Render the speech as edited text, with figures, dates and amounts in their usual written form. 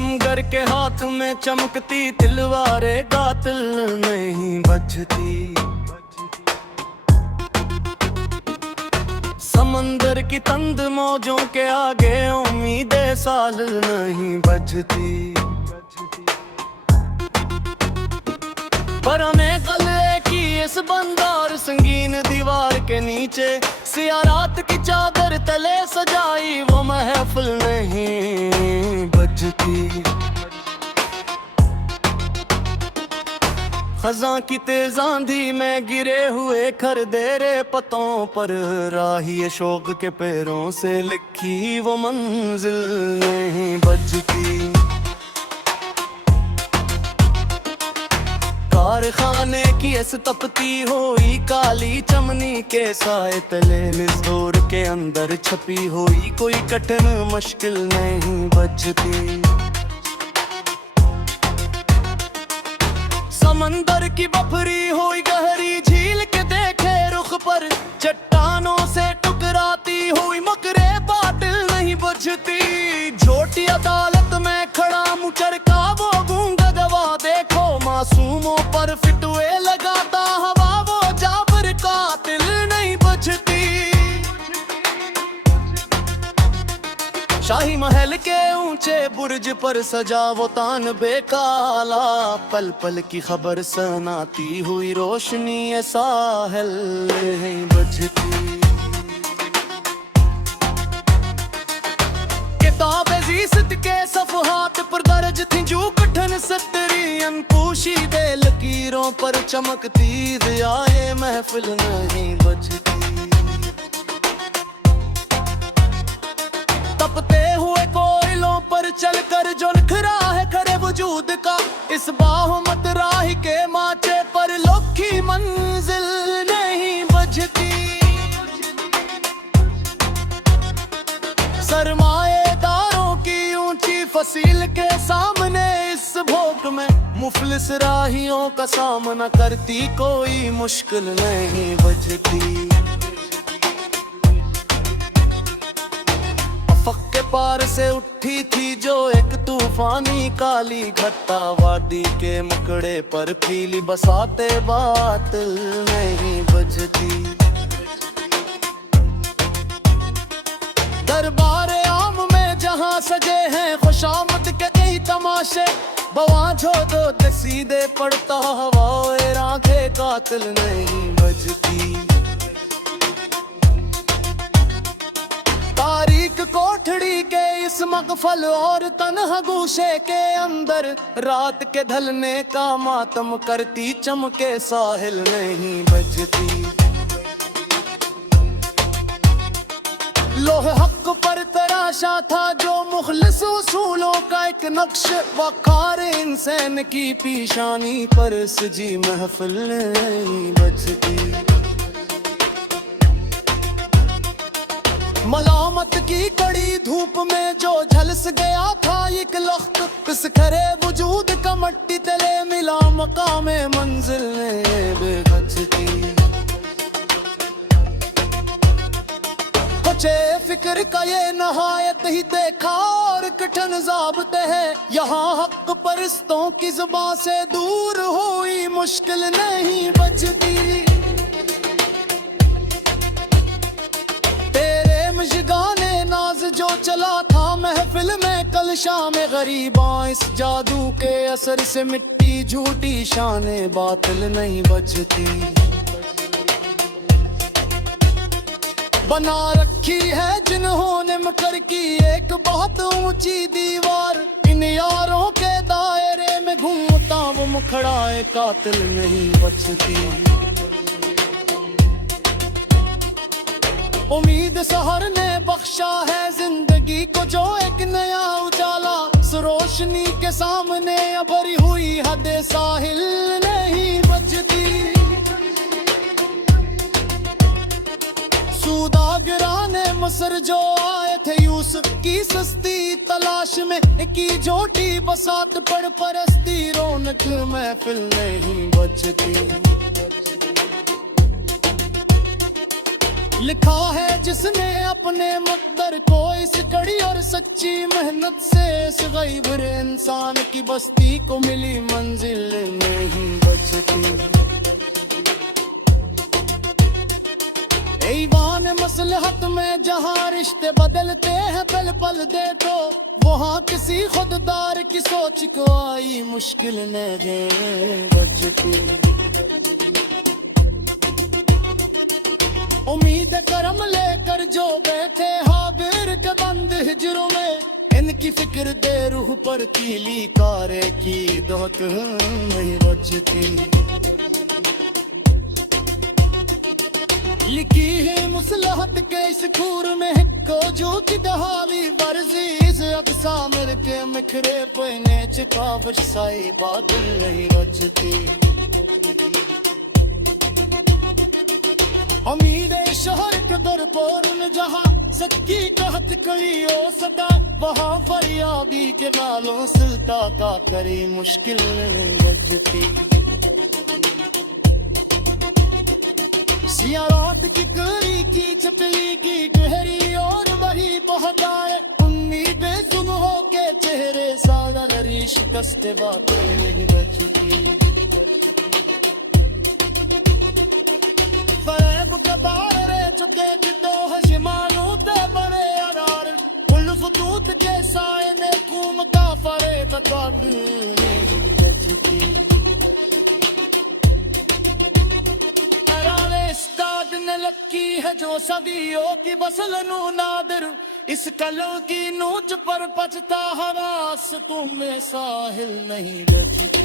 सितमगर के हाथ में चमकती तलवारे कातिल नहीं बजती। समंदर की तंद मौजों के आगे उम्मीदें साल नहीं बजती। पर हमें गले की इस बंदार संगीन दीवार के नीचे सिया रात की चादर तले सजाई वो महफिल नहीं बजती। खज़ां की तेज आंधी में गिरे हुए खरदेरे पतों पर राही शौक के पैरों से लिखी वो मंजिल नहीं बजती। कारखाने की ऐसे तपती हुई काली चमनी के साए तले मिज़दूर के अंदर छपी हुई कोई कठिन मुश्किल नहीं बजती। समंदर की बफरी हुई गहरी झील के देखे रुख पर चट्टानों से टकराती हुई मकरे बातिल नहीं बजती। झोटी अदालत में खड़ा मुचरका वो गूंगा गवाह देखो मासूमों पर फिटुए लगाता हवा वो जाबर कातिल नहीं बजती। शाही महल के ऊंचे बुर्ज पर सजा वो तान बेकाला पल पल की खबर सुनाती हुई रोशनी साहिल नहीं बजती। किताबें जीसत के सफ़हात पर दर्ज थी जो कठिन सतरी अनपूशीदे लकीरों पर चमकती दियाए महफिल नहीं बजती। तपते हुए कोयलों पर चलकर जो निखरा है खरे वजूद का इस बाहुमत राही के माचे पर लोखी मंजिल नहीं बजती। सरमाएदारों की ऊंची फसील के सामने इस भोग में मुफलिस राहियों का सामना करती कोई मुश्किल नहीं बजती। के पार से उठी थी जो एक तूफानी काली घटा वादी के मुकड़े पर पीली बसाते बातिल नहीं बजती। दरबार आम में जहां सजे हैं खुशामद के कई तमाशे बवाझो दो सीधे पड़ता हवाए राखे कातिल नहीं बजती। तारीक कोठड़ी के इस मगफल और तन्हा गूशे के अंदर रात के ढलने का मातम करती चमके साहिल नहीं बजती। लोह हक पर तराशा था जो मुखलिस उसूलों का एक नक्श वकार इंसान की पेशानी पर सजी महफिल नहीं बजती। मलामत की कड़ी धूप में जो झलस गया था एक लख्त इस खरे वजूद का मट्टी तले मिला मकामे मंजिल बेगजती। कुछ फिक्र का ये नहायत ही देखा और कठिन ज़ाब्ते है यहाँ हक परस्तों की जुबान से दूर हुई मुश्किल नहीं बजती। गाने नाज जो चला था महफिल में कल शाम गरीबां इस जादू के असर से मिट्टी झूठी शाने बातिल नहीं बजती। बना रखी है जिन्होंने मकर की एक बहुत ऊंची दीवार इन यारों के दायरे में घूमता वो मुखड़ाए कातिल नहीं बजती। उम्मीद सहर ने बख्शा है जिंदगी को जो एक नया उजाला रोशनी के सामने भरी हुई हद साहिल नहीं बजती। सूदागराने मसर जो आए थे यूसुफ की सस्ती तलाश में की झोटी बसात पड़ परस्ती रौनक महफिल नहीं बजती। लिखा है जिसने अपने मुक़द्दर को इस कड़ी और सच्ची मेहनत से, इस गैबर इंसान की बस्ती को मिली मंजिल नहीं बचती। ईवान मसलहत में जहाँ रिश्ते बदलते हैं पल पल देखो, वहाँ किसी खुददार की सोच को आई मुश्किल नहीं बचती। उम्मीद करम लेकर जो बैठे हाबिर के बंद हिजरों में, इनकी फिक्र दे रूह पर कीली कारे की दोहत नहीं बचती। लिखी है मुसलहत के इस खूर में हिक्को जो की दहाली वर्जी, इस अक्सा मिल के मिखरे पहने चिकावश साई बादल नहीं बचती। उम्मीद शहर के दर पर जहाँ सच्ची कहत कई ओ सदा, वहाँ फरियादी के बालों सिलता का करी मुश्किल बचती। सिया रात की करी की चपली की गहरी और वही बहुत आए, उम्मीदें सुन हो के चेहरे सादा लरी शिकस्त बातें नहीं बचती। फरेब के बारे चुके जिदो हशिमानू ते बड़े अरार, कुल फदूत के साए ने कूम का फरेब कर बचती। अराले स्ताद ने लकी है जो सदियों की बसल नू नादिर, इस कलम की नूच पर पचता हवास तुम्हें साहिल नहीं बचती।